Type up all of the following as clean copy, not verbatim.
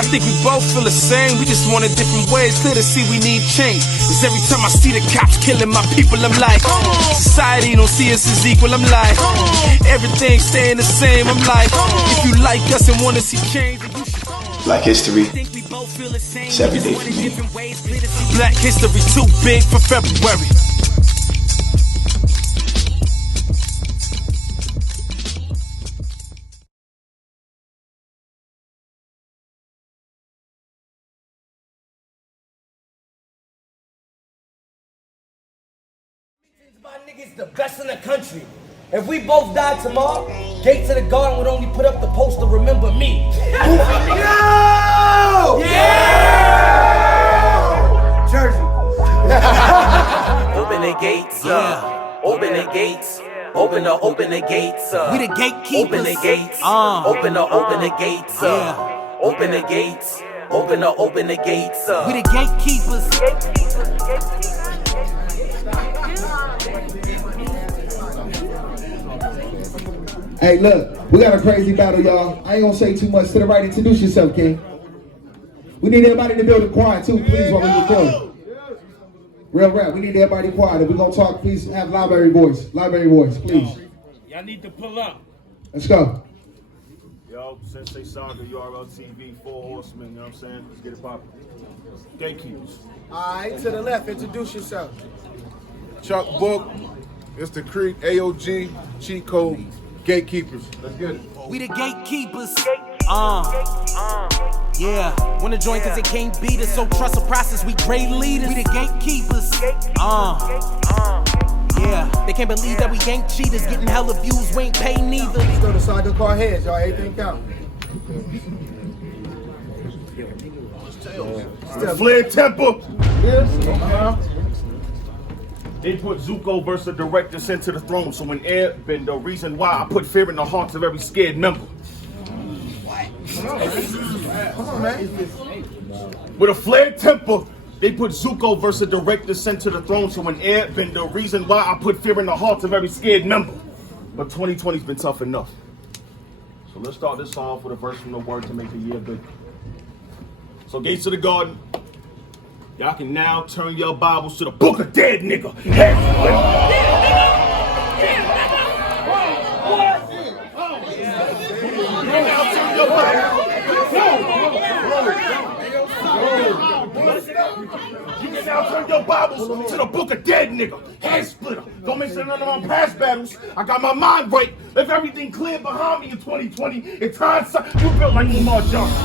I think we both feel the same, we just want it different ways. Clear to see we need change. Cause every time I see the cops killing my people, I'm like, society don't see us as equal, I'm like, everything staying the same, I'm like, if you like us and wanna see change, then you should. Black history, it's every day for me. Black history too big for February. My niggas the best in the country. If we both died tomorrow, Gates of the Garden would only put up the poster remember me. Yo! Yeah! Jersey. Open the gates up. Open the gates. Open the gates up. We the gatekeepers. Open the gates. Open the gates up. Open the gates. Open the gates up. We the gatekeepers. Hey, look, we got a crazy battle, y'all. I ain't gonna say too much. To the right, introduce yourself, King. We need everybody to build a quiet too, please, while we record. Real rap, we need everybody quiet. If we're gonna talk, please have library voice. Library voice, please. Y'all need to pull up. Let's go. Yo, Th3 Saga, URL TV, 4 Horsemen, you know what I'm saying? Let's get it poppin'. Gatekeepers. Alright, to the left, introduce yourself. Chuck Book, it's the Creek, AOG, Cheat Code, Gatekeepers. Let's get it. We the gatekeepers. Yeah, wanna join cause they can't beat us, so trust the process, we great leaders. We the gatekeepers. Yeah, they can't believe that we ain't cheaters, getting hella views, we ain't pay neither. Let's go to Saga Car Heads, y'all, everything count. Flare Temper. Yes. They put Zuko versus the director sent to the throne, so when air been the reason why I put fear in the hearts of every scared member. Come on, man. With a flared temper, they put Zuko versus the director sent to the throne, so when air been the reason why I put fear in the hearts of every scared member. But 2020's been tough enough. So let's start this off with a verse from the word to make the year good. So Gates of the Garden, y'all can now turn your Bibles to the book of dead nigga. You can now turn your Bibles to the book of dead nigga. Head splitter. Don't mention none of my past battles. I got my mind right. If everything clear behind me in 2020, it's hindsight. You built like Lamar Johnson.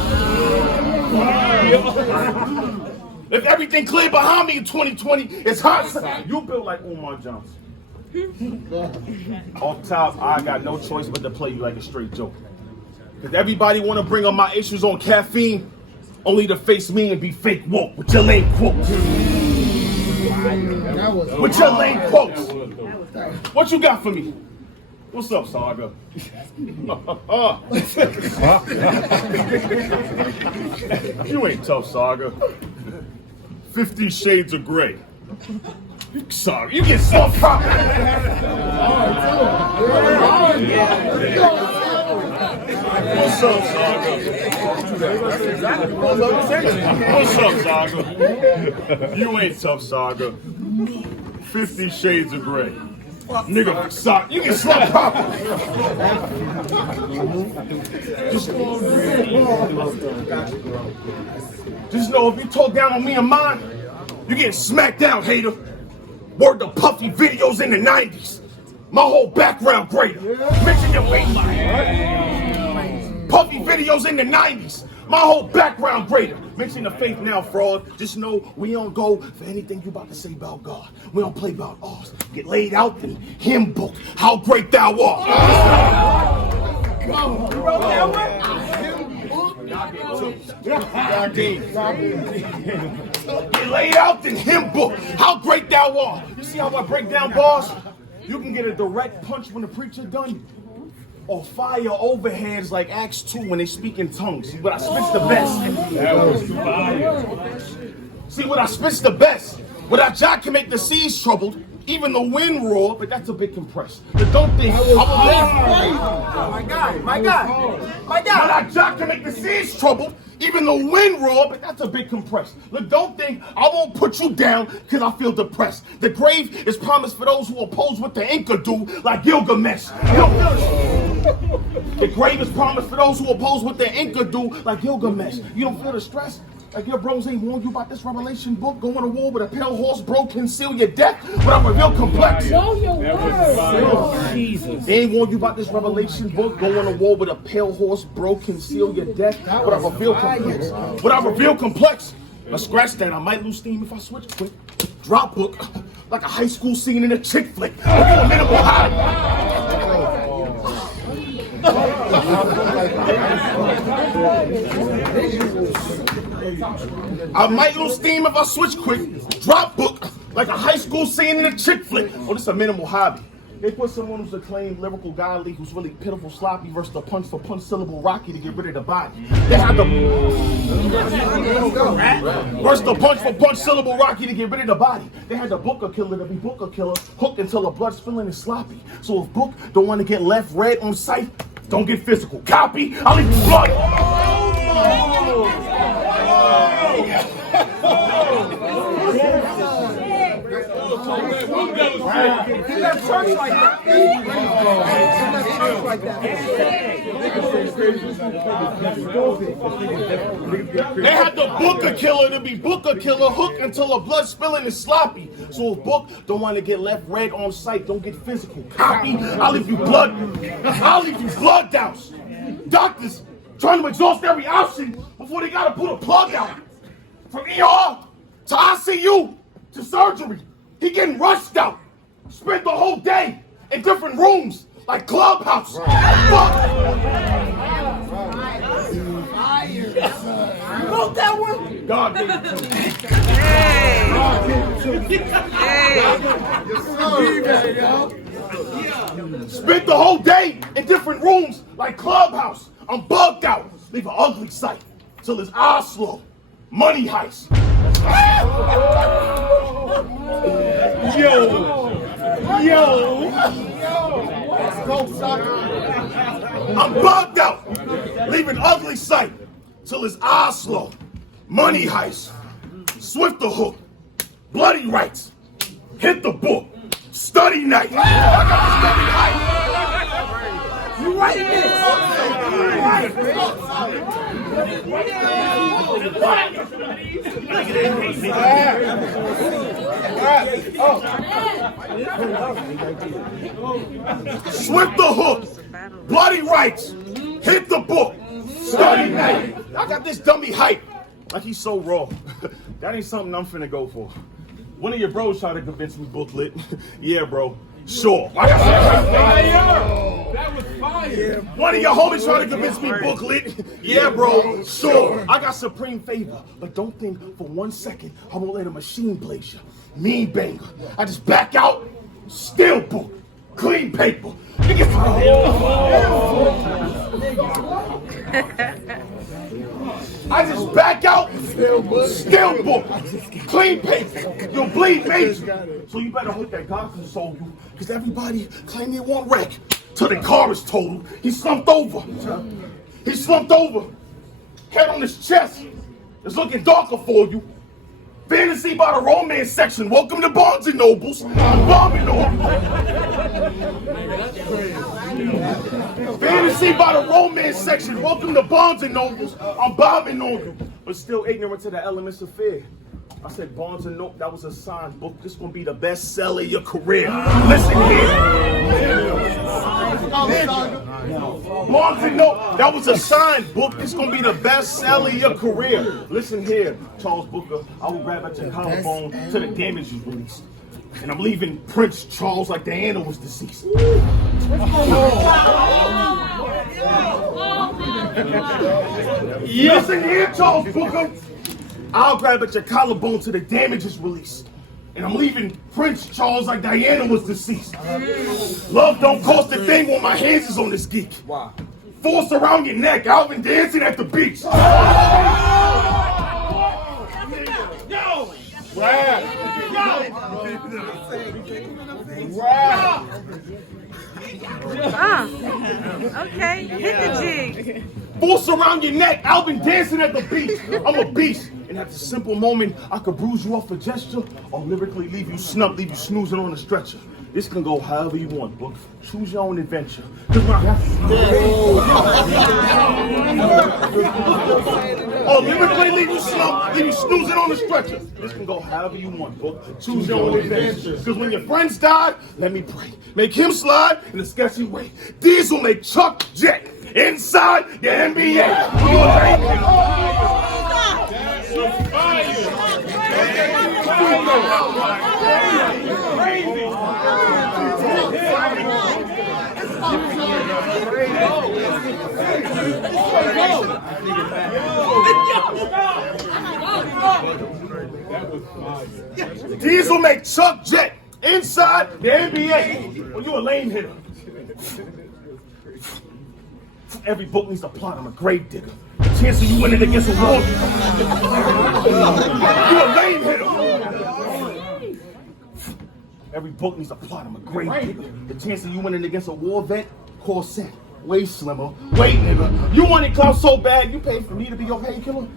If everything clear behind me in 2020, it's hindsight. You built like Umar Johnson. Off top, I got no choice but to play you like a straight joke. Because everybody want to bring up my issues on caffeine, only to face me and be fake woke with your lame quotes. With your lame quotes. What you got for me? What's up, Saga? You ain't tough, Saga. 50 Shades of Grey. Sorry, you get so proper. What's up, Saga? What's up, Saga? You ain't tough, Saga. 50 Shades of Grey. Nigga, sock, you get slapped proper. Just know if you talk down on me and mine, you getting smacked down, hater. Word to puffy videos in the 90s. My whole background greater. Mention your faith. Puffy videos in the 90s. My whole background greater. Mention the faith now, fraud. Just know we don't go for anything you about to say about God. We don't play about ours. Get laid out in hymn book. How great thou art. You wrote that one? Get laid out in hymn book. How great thou art. You see how I break down bars? You can get a direct punch when the preacher done. Or fire overhands like Acts 2 when they speak in tongues. See, but I spit's the best. That was fire. See, what I spit's the best. Without Jah can make the seas troubled, Even the wind roar, but that's a bit compressed. But don't think I will My God. But I jock to make the seas troubled. Even the wind roar, but that's a bit compressed. Look, don't think I won't put you down because I feel depressed. The grave is promised for those who oppose what the Inca do, like Gilgamesh. The grave is promised for those who oppose what the Inca do, like Gilgamesh. You don't feel the stress? Like your bros ain't warned you about this Revelation book, going to war with a pale horse, bro, conceal your death, but I reveal complex. Show your word. Jesus. They ain't warned you about this Revelation book, going to war with a pale horse, bro, conceal your death, but I reveal complex. But I reveal complex. Now scratch that, I might lose steam if I switch quick. Drop book, like a high school scene in a chick flick. I'll do a minimal high. I might lose steam if I switch quick. Drop book, like a high school scene in a chick flick. Oh, this is a minimal hobby. They put someone who's acclaimed lyrical godly, who's really pitiful sloppy, versus the punch for punch syllable Rocky to get rid of the body. They had the versus the punch for punch syllable Rocky to get rid of the body. They had the Booker killer to be Booker killer, hooked until the blood's spilling and sloppy. So if Book don't want to get left red on sight, don't get physical. Copy, I'll leave you blood. He left church like that. He left church like that. They had the Booker killer to be Booker killer, hooked until the blood spilling is sloppy. So if Book don't want to get left red on sight, don't get physical. Copy, I'll leave you blood. I'll leave you blood doused. Doctors trying to exhaust every option before they gotta put a plug out. From ER to ICU to surgery, he getting rushed out. Spent the whole day in different rooms like Clubhouse. You wrote that one? God gave it to me. Spent the whole day in different rooms like Clubhouse. I'm bugged out. Leave an ugly sight till his eyes slow. Money heist. I'm bugged out. Leaving ugly sight till his eyes slow. Money heist. Swift the hook. Bloody rights. Hit the book. Study night. I got study night. You right this. Swift the hook. Bloody rights. Hit the book. Study night. I got this dummy hype. Like he's so raw. That ain't something I'm finna go for. One of your bros tried to convince me booklet. Yeah, bro. Sure. Like I said, That was fire. one of your homies tried to convince me booklet. Yeah, bro. Sure. I got supreme favor. But don't think for 1 second I won't let a machine blaze you. Mean banger. I just back out. Still book. Clean paper. I just back out, still book, clean paper, you'll bleed major. So you better hook that God console you, because everybody claim they want wreck till the car is totaled. He slumped over. Head on his chest. It's looking darker for you. Fantasy by the romance section. Welcome to Barnes & Nobles. I'm bombing on you. Fantasy by the romance section. Welcome to Barnes & Nobles. I'm bombing on you. But still ignorant to the elements of fear. I said Barnes & Nobles, that was a sign. Book, this gonna be the best seller of your career. Listen here. Barnes & Nobles, that was a sign. Book, this gonna be the best seller of your career. Listen here, Charles Booker. I will grab at your collarbone till the damage is released. And I'm leaving Prince Charles like Diana was deceased. Listen here, Charles Booker. I'll grab at your collarbone till the damage is released. And I'm leaving Prince Charles like Diana was deceased. Love don't cost a thing when my hands is on this geek. Wow. Force around your neck, Alvin dancing at the beach. Okay, hit the jig. Force around your neck, Alvin dancing at the beach. I'm a beast. And at the simple moment, I could bruise you off a gesture or lyrically leave you snubbed, leave you snoozing on a stretcher. This can go however you want, book. Choose your own adventure. Oh, lyrically leave you snubbed, leave you snoozing on a stretcher. This can go however you want, book. Choose your own adventure. Because when your friends died, let me pray. Make him slide in a sketchy way. These will make Chuck Jet inside the NBA. These will make Chuck Jet inside the NBA. Well, you a lame hitter. Every book needs a plot. I'm a grave digger. The chance of you winning against a war. You a lame hitter. Every book needs a plot. I'm a grave digger. The chance of you winning against a war vet, corset, way slimmer. Wait, nigga, you wanted clout so bad you paid for me to be your painkiller?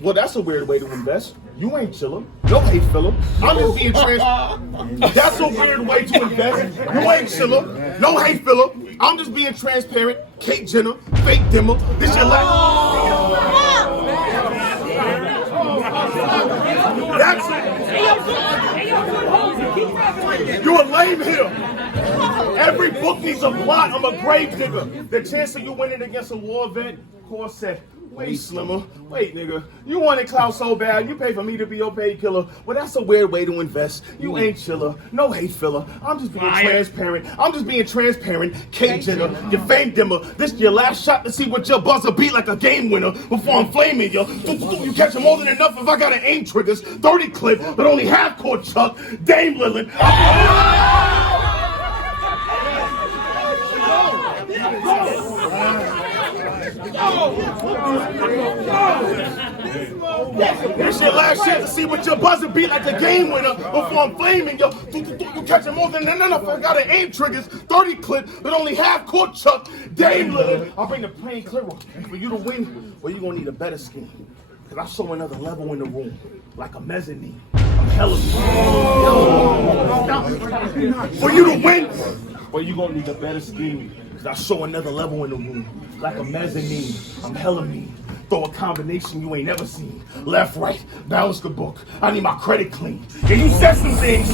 Well, that's a weird way to invest. You ain't chiller. No hate filler. I'm just being That's a weird way to invest. You ain't chiller. No hate filler. I'm just being transparent. Kate Jenner, fake dimmer. This your life. That's it. You a lame hitter. Every book needs a plot. I'm a grave digger. The chance of you winning against a war vet, corset, way slimmer. Wait, nigga, you wanted clout so bad, you pay for me to be your paid killer. Well, that's a weird way to invest. You ain't chiller, no hate filler. I'm just being transparent. I'm just being transparent. Kate Jenner, your fame dimmer. This your last shot to see what your buzzer beat like a game winner before I'm flaming you. You catch more than enough if I gotta aim triggers. 30 clip, but only half court Chuck. Dame Lillard. It's your last chance to see what your buzzer beat like a game winner before I'm flaming you. You catching more than enough. I gotta aim triggers, 30 clip, but only half court Chuck. Dame Lillard. I'll bring the plane clearer. And for you to win, well, you're gonna need a better scheme. Cause I'll show another level in the room, like a mezzanine. I'm hella For you to win, well, you're gonna need a better scheme. Cause I'll show another level in the room, like a mezzanine. I'm hella mean. Throw a combination you ain't never seen. Left, right, balance the book. I need my credit clean. And you said some things.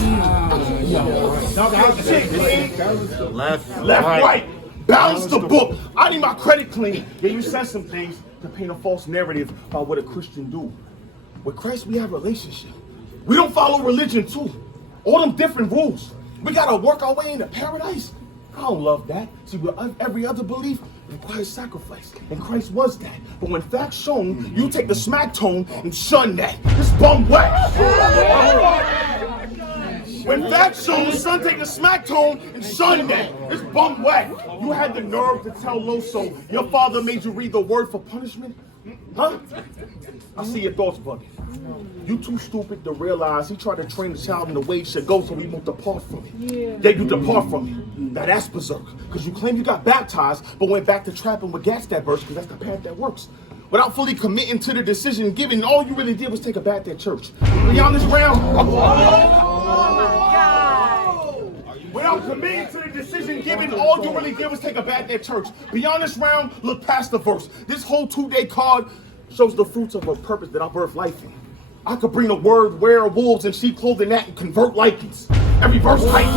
Left, right, balance the book. I need my credit clean. Yeah, you said some things to paint a false narrative about what a Christian do. With Christ, we have a relationship. We don't follow religion too. All them different rules. We gotta work our way into paradise. I don't love that. See, with every other belief requires sacrifice, and Christ was that. But when facts shown, you take the smack tone and shun that. This bum wet. When facts shown, the son take the smack tone and shun that. This bum wet. You had the nerve to tell Loso your father made you read the word for punishment? Huh? I see your thoughts, buddy. You too stupid to realize he tried to train the child in the way he should go so he won't depart from it. Yeah, you depart from it. Now that's berserk. Because you claim you got baptized, but went back to trapping with gas that burst because that's the path that works. Without fully committing to the decision given, all you really did was take a bath at church. Beyond this round, without committing to the decision given, all you really did was take a bath at church. Beyond this round, look past the verse. This whole 2-day card shows the fruits of a purpose that I birthed life in. I could bring the word werewolves and sheep clothing that and convert likings. Every verse heightened.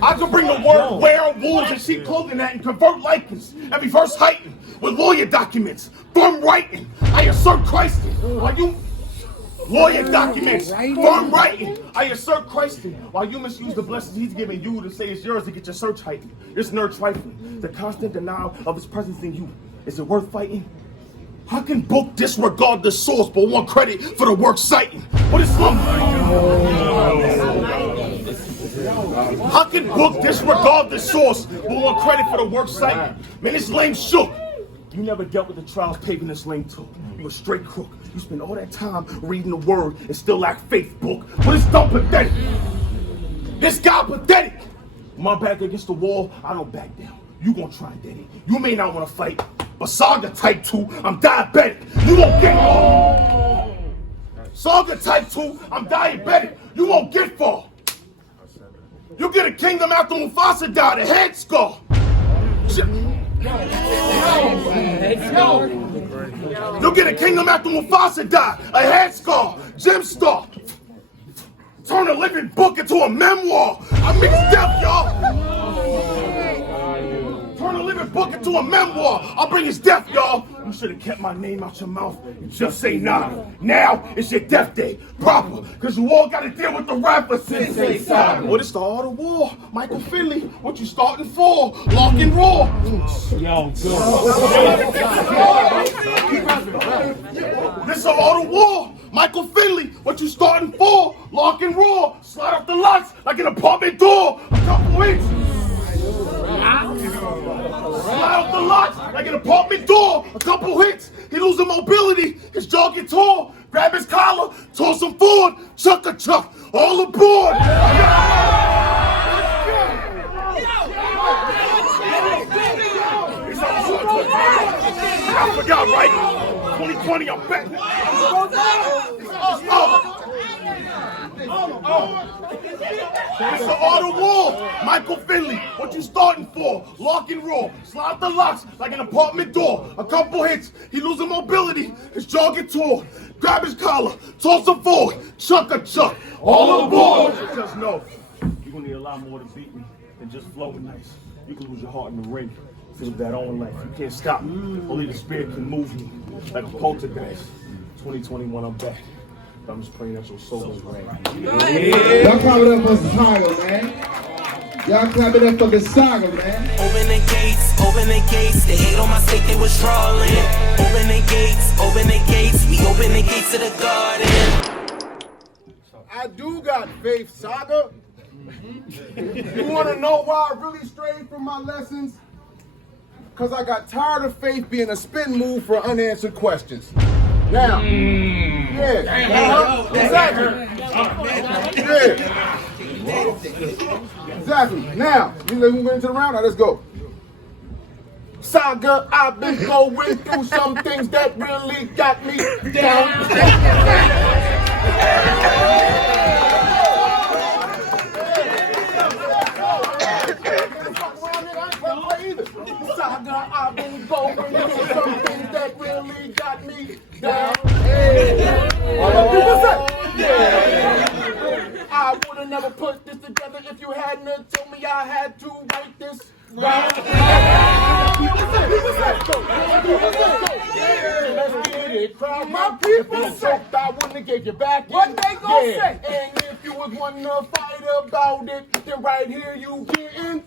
I could bring the word werewolves and sheep clothing that and convert likings. Every verse heightened with lawyer documents. Firm writing. I assert Christ. While you lawyer documents. Firm writing. I assert Christ. While you misuse the blessings he's giving you to say it's yours to get your search heightened. This nerd trifling. The constant denial of his presence in you. Is it worth fighting? How can book disregard the source but want credit for the work citing? What is slum? How can book disregard the source but want credit for the work citing? Man, this lame shook. You never dealt with the trials paving this lane too. You a straight crook. You spend all that time reading the word and still lack faith, book. But it's dumb pathetic. This guy pathetic. My back against the wall, I don't back down. You gonna try, Daddy. You may not wanna fight, but Saga type 2, I'm diabetic. You won't get far. Saga type 2, I'm diabetic. You won't get far. You get a kingdom after Mufasa died, a head scar. You get a kingdom after Mufasa died, a head scar, gem star. Turn a living book into a memoir. I mix death, y'all. Turn a living book into a memoir. I'll bring his death, y'all. You should have kept my name out your mouth and just say nah. Now it's your death day, proper, because you all got to deal with the rapper Th3 Saga. Well, it's the art of war. Michael Finley, what you starting for? Lock and roll. Yo, this is the art of war. Michael Finley, what you starting for? Lock and roll. Slide off the locks like an apartment door. A couple weeks. Slide off the locks like an apartment door. A couple hits. He losing mobility. His jaw get tall. Grab his collar. Toss him forward. Chuck a chuck. All aboard. I forgot, right? 2020, I'm back. It's the art of war. Michael Finley, what you starting for? Lock and roll. Slide the locks like an apartment door. A couple hits, he losing mobility. His jaw get torn. Grab his collar, toss him forward. Chuck a chuck. All aboard. Just know, you're gonna need a lot more to beat me than just flowing nice. You can lose your heart in the ring. Live that own life. You can't stop me. Only the spirit can move me like a poltergeist. 2021, I'm back. I'm just praying that your soul is right. Y'all clap it up for the Saga, man. Y'all clap it up for the Saga, man. Open the gates, open the gates. They hate on my state, they was trolling. Open the gates, open the gates. We open the gates to the garden. I do got faith, Saga. You want to know why I really strayed from my lessons? Because I got tired of faith being a spin move for unanswered questions. Now, exactly. Exactly. Now, you move into the round. Now, let's go. Saga, I've been going through some things that really got me down. Saga, I've been going through some things that really got me down. I would have never put this together if you hadn't told me I had to write this round. Let's get it, crowd. My people said I wouldn't have gave you back. What they gonna say? And if you was wanting to fight about it, then right here you getting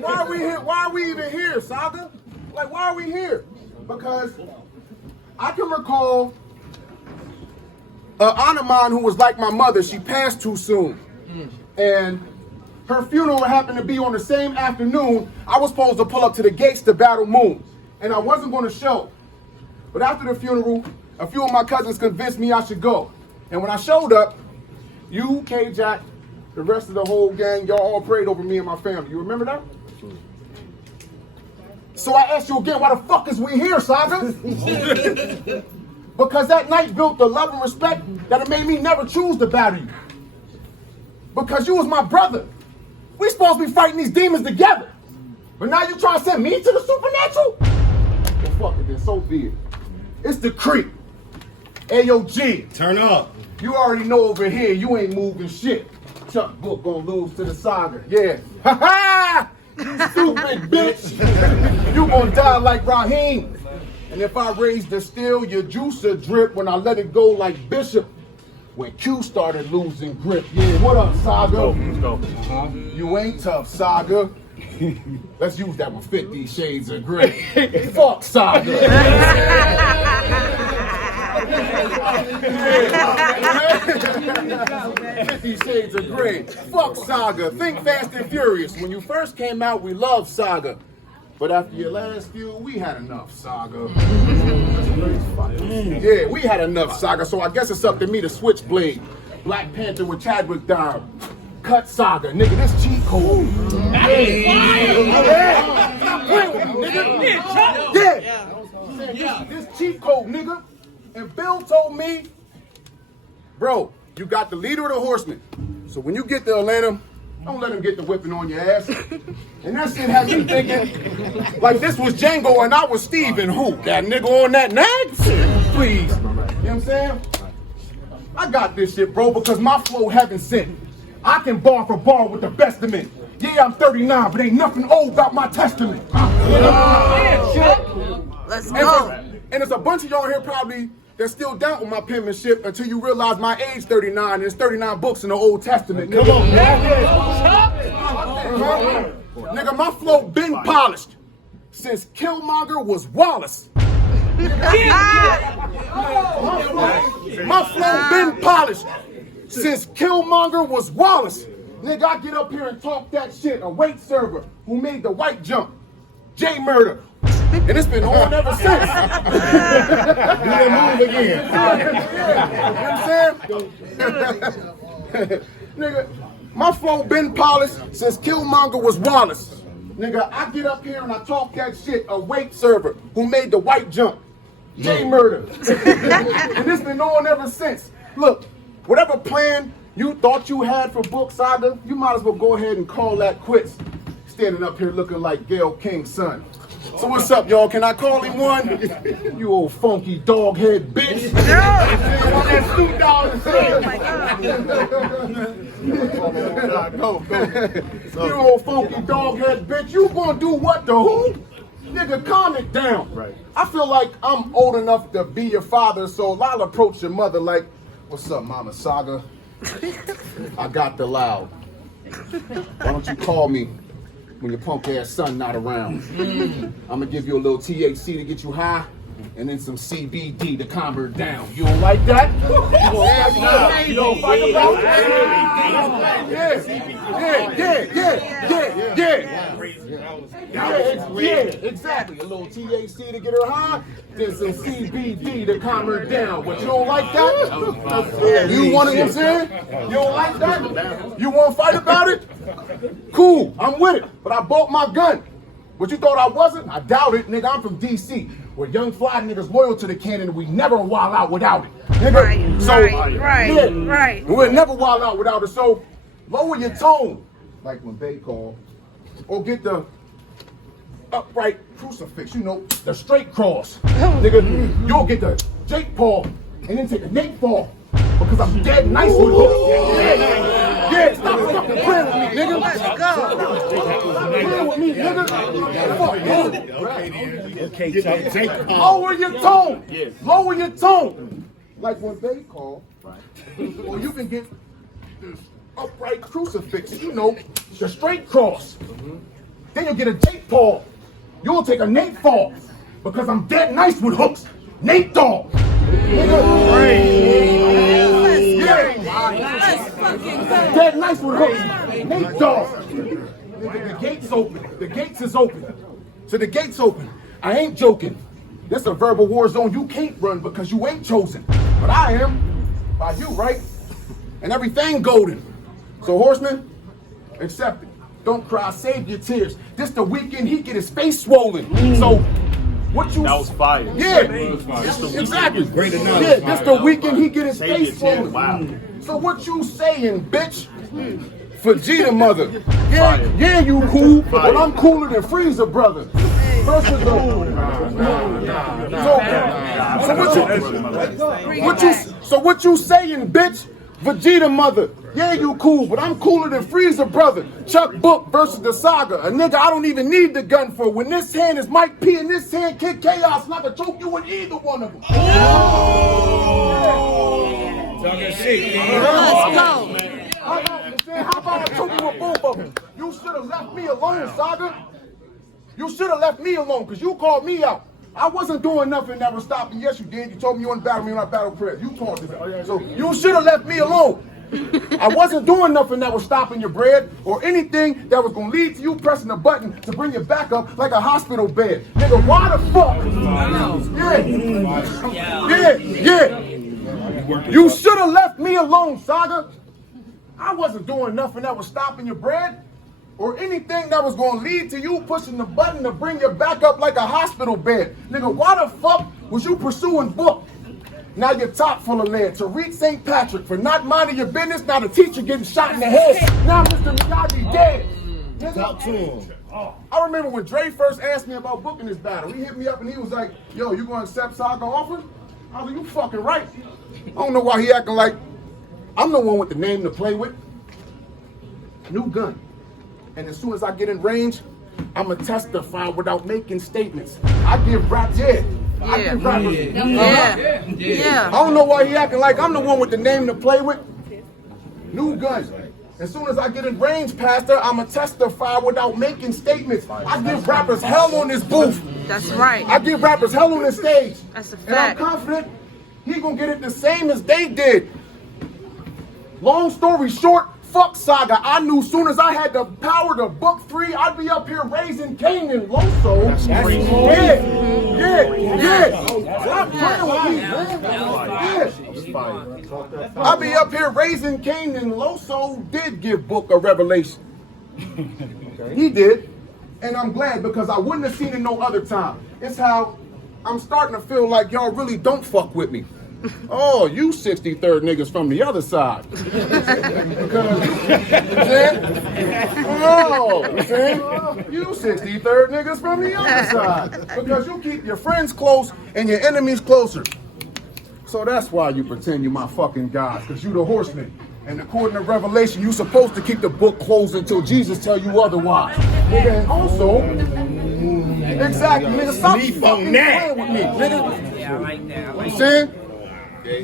Why are we here? Why are we even here, Saga? Like, why are we here? Because I can recall an aunt of mine who was like my mother. She passed too soon. And her funeral happened to be on the same afternoon. I was supposed to pull up to the gates to Battle Moon. And I wasn't going to show. But after the funeral, a few of my cousins convinced me I should go. And when I showed up, you, K-Jack, the rest of the whole gang, y'all all prayed over me and my family. You remember that? So I ask you again, why the fuck is we here, Saga? Because that night built the love and respect that it made me never choose to battle you. Because you was my brother. We supposed to be fighting these demons together. But now you trying to send me to the supernatural? Well, fuck it then, so be it. It's the creep. AOG. Turn up. You already know over here, you ain't moving shit. Chuck Book gonna lose to the Saga. Yeah. Ha ha! You stupid bitch. You gonna die like Raheem. And if I raise the steel, your juice will drip when I let it go like Bishop. When Q started losing grip. Yeah, what up, Saga? Let's go. You ain't tough, Saga. Let's use that one, 50 Shades of Grey. Fuck Saga. 50 Shades of Grey. Fuck Saga. Think Fast and Furious. When you first came out, we loved Saga. But after your last few, we had enough, Saga. Yeah, we had enough, Saga. So I guess it's up to me to switchblade. Black Panther with Chadwick down. Cut Saga, nigga. This cheat code. Stop playing with me, nigga. Yeah. This cheat code, nigga. And Bill told me, bro, you got the leader of the horsemen. So when you get to Atlanta, don't let him get the whipping on your ass. And that shit has me thinking, like this was Django and I was Steven. Who? That nigga on that nag? Please. You know what I'm saying? I got this shit, bro, because my flow heaven sent. I can bar for bar with the best of men. Yeah, I'm 39, but ain't nothing old about my testament. Let's go. And there's a bunch of y'all here probably that still doubt with my penmanship until you realize my age 39 and there's 39 books in the Old Testament. Come on, nigga, my flow been polished since Killmonger was Wallace. My flow been polished since Killmonger was Wallace. Nigga, I get up here and talk that shit. A weight server who made the white jump. J Murder. And it's been on ever since. You didn't move again. You know what I'm saying? Nigga, my flow been polished since Killmonger was Wallace. Nigga, I get up here and I talk that shit. A weight server who made the white jump. J Murder. And it's been on ever since. Look, whatever plan you thought you had for Book Saga, you might as well go ahead and call that quits. Standing up here looking like Gayle King's son. So what's up, y'all? Can I call him one? You old funky dog head bitch. You old funky dog head bitch. You gonna do what to who? Nigga, calm it down. Right. I feel like I'm old enough to be your father, so I'll approach your mother like, what's up, Mama Saga? I got the loud. Why don't you call me when your punk ass son not around? I'm gonna give you a little THC to get you high, and then some CBD to calm her down. You don't like that? You don't fight about it? Yeah, exactly. A little THC to get her high, then some CBD to calm her down. But you don't like that? You want to, you know what I'm saying? You don't like that? You want to fight about it? Cool, I'm with it. But I bought my gun. But you thought I wasn't? I doubt it, nigga. I'm from DC, where young fly niggas loyal to the cannon and we never wild out without it. Nigga, right. We'll never wild out without it. So lower your tone, like when they call, or get the upright crucifix, you know, the straight cross. Nigga, you'll get the Jake Paul and then take a Nate fall because I'm dead nice with hooks. Yeah, stop fucking playing with me, nigga. Let's go. Playing with me, nigga. Fuck, lower your tone. Lower your tone. Like when they call, or you can get the upright crucifix, you know, the straight cross. Then you'll get a Jake Paul. You'll take a Nate fall because I'm dead nice with hooks. Nate dog. Dead nice with hooks. Nate dog. The gate's open. The gates is open. So the gate's open. I ain't joking. This is a verbal war zone you can't run because you ain't chosen. But I am. By you, right? And everything golden. So horseman, accept it. Don't cry, save your tears. This the weekend he get his face swollen. So what you? That was fire. Yeah, exactly. Yeah, this the weekend he get his face swollen. Wow. So what you saying, bitch? Vegeta mother. Yeah, you cool, but I'm cooler than Frieza brother. First of all, so what you saying, bitch? Vegeta mother. Yeah, you cool, but I'm cooler than Frieza brother. Chuck Book versus the Saga. A nigga I don't even need the gun for. When this hand is Mike P and this hand Kid Chaos, and I can choke you with either one of them. Let's go. How about I choke you with both of them? You should have left me alone, Saga. You should have left me alone, because you called me out. I wasn't doing nothing that was stopping. Yes, you did. You told me you want to battle me on our battle press. You caused it. So you should have left me alone. I wasn't doing nothing that was stopping your bread or anything that was going to lead to you pressing a button to bring you back up like a hospital bed. Nigga, why the fuck? Yeah. You should have left me alone, Saga. I wasn't doing nothing that was stopping your bread or anything that was going to lead to you pushing the button to bring you back up like a hospital bed. Nigga, why the fuck was you pursuing book? Now you're top full of lead. To reach St. Patrick for not minding your business. Now the teacher getting shot in the head. Now Mr. Miyagi dead. Talk to him. I remember when Dre first asked me about booking this battle. He hit me up and he was like, yo, you gonna accept Saga offer? I was like, you fucking right. I don't know why he acting like I'm the one with the name to play with. New gun. And as soon as I get in range, I'ma testify without making statements. I give rap, I give rappers. I don't know why he acting like I'm the one with the name to play with. New gun. As soon as I get in range, Pastor, I'ma testify without making statements. I give rappers hell on this booth. That's right. I give rappers hell on this stage. That's a fact. And I'm confident he gonna get it the same as they did. Long story short, fuck Saga. I knew soon as I had the power to book 3, I'd be up here raising Cain and Loso. Stop playing with me, man. I'd be up here raising Cain and Loso did give Book a revelation. He did. And I'm glad because I wouldn't have seen it no other time. It's how I'm starting to feel like y'all really don't fuck with me. Oh, you 63rd niggas from the other side. You 63rd niggas from the other side. Because you keep your friends close and your enemies closer. So that's why you pretend you my fucking God, because you the horseman. And according to Revelation, you supposed to keep the book closed until Jesus tell you otherwise. And also, exactly, nigga, stop fucking playing with me, nigga. Yeah, I like that. You know what I'm saying?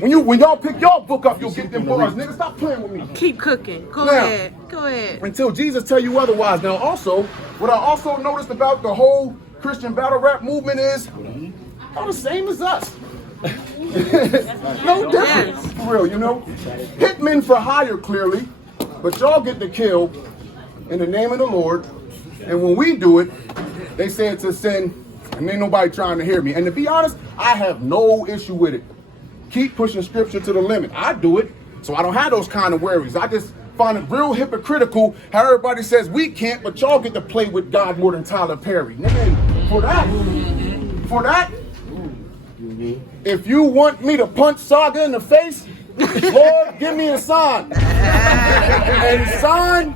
When y'all pick y'all book up, you'll get them bars. Nigga, stop playing with me. Keep cooking. Go ahead. Until Jesus tell you otherwise. Now also, what I also noticed about the whole Christian battle rap movement is all the same as us. No difference. For real, you know? Hitmen for hire, clearly. But y'all get the kill in the name of the Lord. And when we do it, they say it's a sin. And ain't nobody trying to hear me. And to be honest, I have no issue with it. Keep pushing scripture to the limit. I do it, so I don't have those kind of worries. I just find it real hypocritical how everybody says we can't, but y'all get to play with God more than Tyler Perry. Nigga, for that, if you want me to punch Saga in the face, Lord, give me a sign. And sign,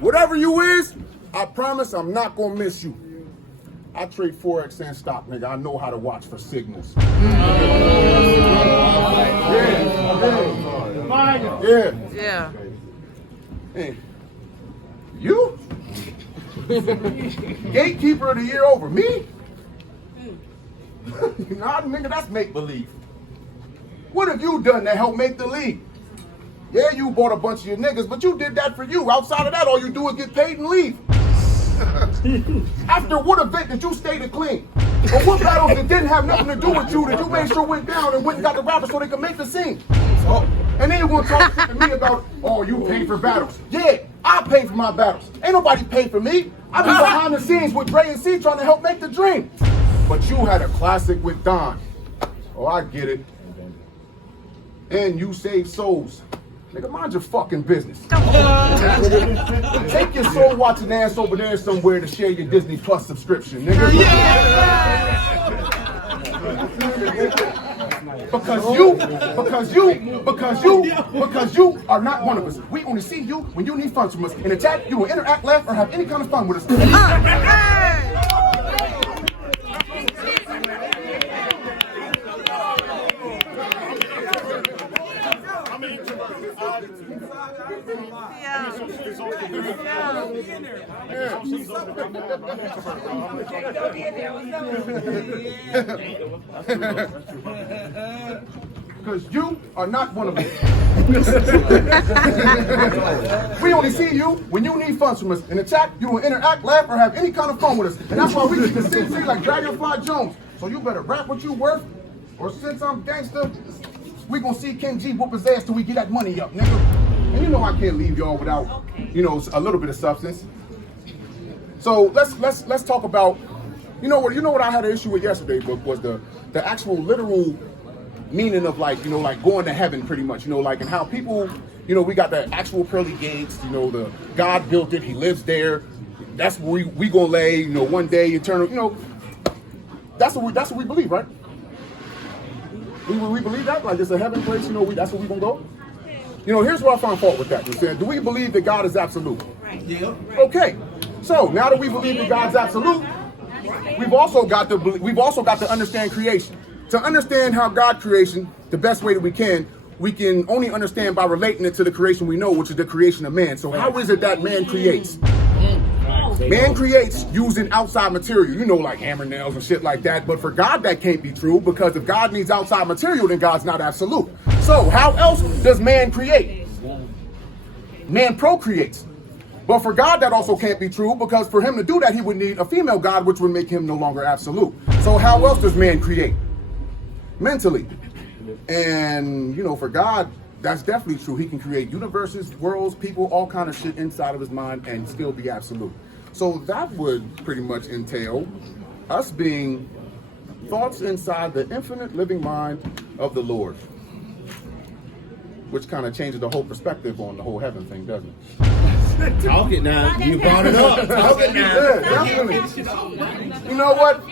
whatever you is, I promise I'm not gonna miss you. I trade Forex and stock, nigga. I know how to watch for signals. Yeah. Hey, you? Gatekeeper of the year over me? Nah, nigga, that's make-believe. What have you done to help make the league? Yeah, you bought a bunch of your niggas, but you did that for you. Outside of that, all you do is get paid and leave. After what event did you stay to clean? Or what battles that didn't have nothing to do with you that you made sure went down and went and got the rappers so they could make the scene? And then you're gonna talk shit to me about, oh, you paid for battles. Yeah, I paid for my battles. Ain't nobody paid for me. I be behind the scenes with Dre and C trying to help make the dream. But you had a classic with Don. Oh, I get it. And you saved souls. Nigga, mind your fucking business. Take your soul watching ass over there somewhere to share your Disney Plus subscription, nigga. Because you are not one of us. We only see you when you need funds from us. In the chat, you will interact, laugh, or have any kind of fun with us. Because you are not one of us. We only see you when you need funds from us. In the chat, you will interact, laugh, or have any kind of fun with us. And that's why we keep the CC like Dragonfly Jones. So you better rap what you worth, or since I'm gangster, we gonna see King G whoop his ass till we get that money up, nigga. And you know I can't leave y'all without, you know, a little bit of substance. So let's talk about, you know what I had an issue with yesterday, but was the actual literal meaning of like, you know, like going to heaven pretty much, you know, like, and how people, you know, we got the actual pearly gates, you know, the God built it, he lives there. That's where we gonna lay, you know, one day eternal, you know, that's what we believe, right? We believe that, like it's a heaven place, you know, that's where we gonna go. You know, here's where I find fault with that. Do we believe that God is absolute? Right. Yeah. Okay. So now that we believe that God's absolute, we've also got to understand creation. To understand how God creation, the best way that we can only understand by relating it to the creation we know, which is the creation of man. So how is it that man creates? Man creates using outside material, you know, like hammer nails and shit like that. But for God, that can't be true, because if God needs outside material, then God's not absolute. So how else does man create? Man procreates. But for God, that also can't be true, because for him to do that, he would need a female God, which would make him no longer absolute. So how else does man create? Mentally. And, you know, for God, that's definitely true. He can create universes, worlds, people, all kind of shit inside of his mind and still be absolute. So that would pretty much entail us being thoughts inside the infinite living mind of the Lord, which kind of changes the whole perspective on the whole heaven thing, doesn't it? Talk it now. You brought it up. Talk it now. Yeah, definitely. You know what?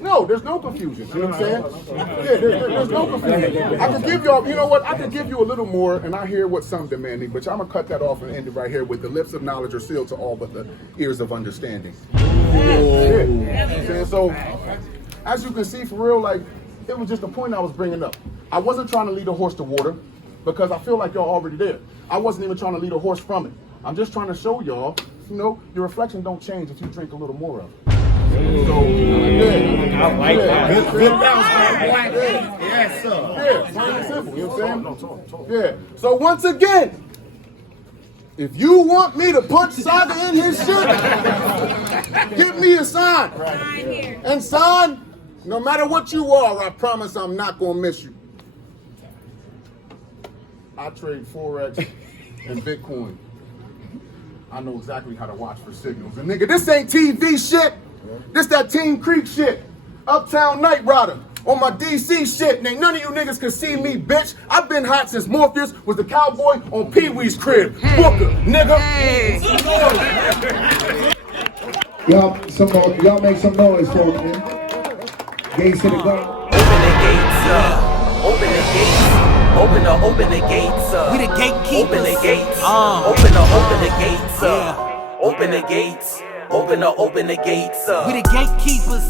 No, there's no confusion. You know what I'm saying? Yeah, there's no confusion. I could give y'all, you know what? I could give you a little more, and I hear what some demanding, but I'm going to cut that off and end it right here with the lips of knowledge are sealed to all but the ears of understanding. Yeah. So, as you can see, for real, like, it was just a point I was bringing up. I wasn't trying to lead a horse to water, because I feel like y'all already there. I wasn't even trying to lead a horse from it. I'm just trying to show y'all, you know, your reflection don't change if you drink a little more of it. So, yeah. I like that. Good bounce, yes, sir. Yeah, plain and simple, you know what I'm saying? Yeah. So once again, if you want me to punch Saga in his shit, give me a sign. And son, no matter what you are, I promise I'm not gonna miss you. I trade Forex and Bitcoin. I know exactly how to watch for signals. And nigga, this ain't TV shit. This that Team Creek shit. Uptown Night Rider. On my DC shit. Nigga, none of you niggas can see me, bitch. I've been hot since Morpheus was the cowboy on Pee Wee's crib. Booker, nigga. Y'all make some noise for me, man. Gates to the gun. Open the gates up. Open the gates. Open the gates up. We the gatekeepers. Open the gates. Open the gates up. Open the gates. Open the gates up. We the gatekeepers.